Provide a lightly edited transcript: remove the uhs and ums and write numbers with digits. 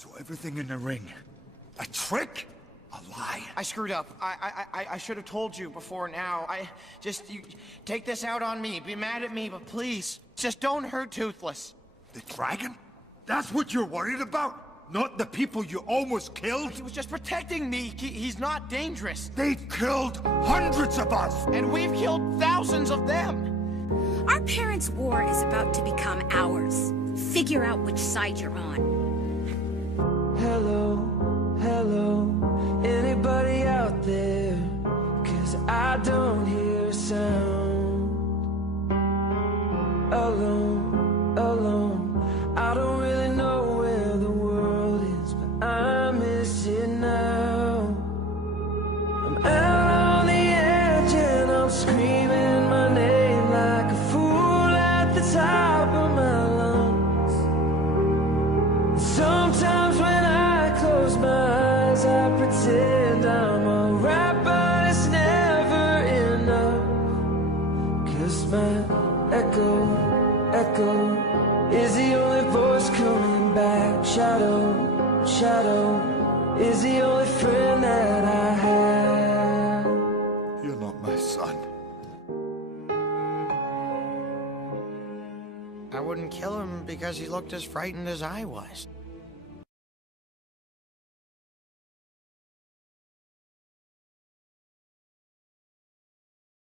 So everything in the ring, a trick? A lie? I screwed up. I should have told you before now. You take this out on me. Be mad at me, but please, just don't hurt Toothless. The dragon? That's what you're worried about? Not the people you almost killed? He was just protecting me. He's not dangerous. They've killed hundreds of us! And we've killed thousands of them! Our parents' war is about to become ours. Figure out which side you're on. Hello, hello, anybody out there? 'Cause I don't hear a sound. Alone, alone, I don't really know where the world is, but I miss it now. I'm out on the edge and I'm screaming my name like a fool at the top of my lungs. Sometimes when I close my eyes, I pretend I'm alright, but it's never enough. 'Cause my echo is the only voice coming back. Shadow is the only friend that I have. You're not my son. I wouldn't kill him because he looked as frightened as I was.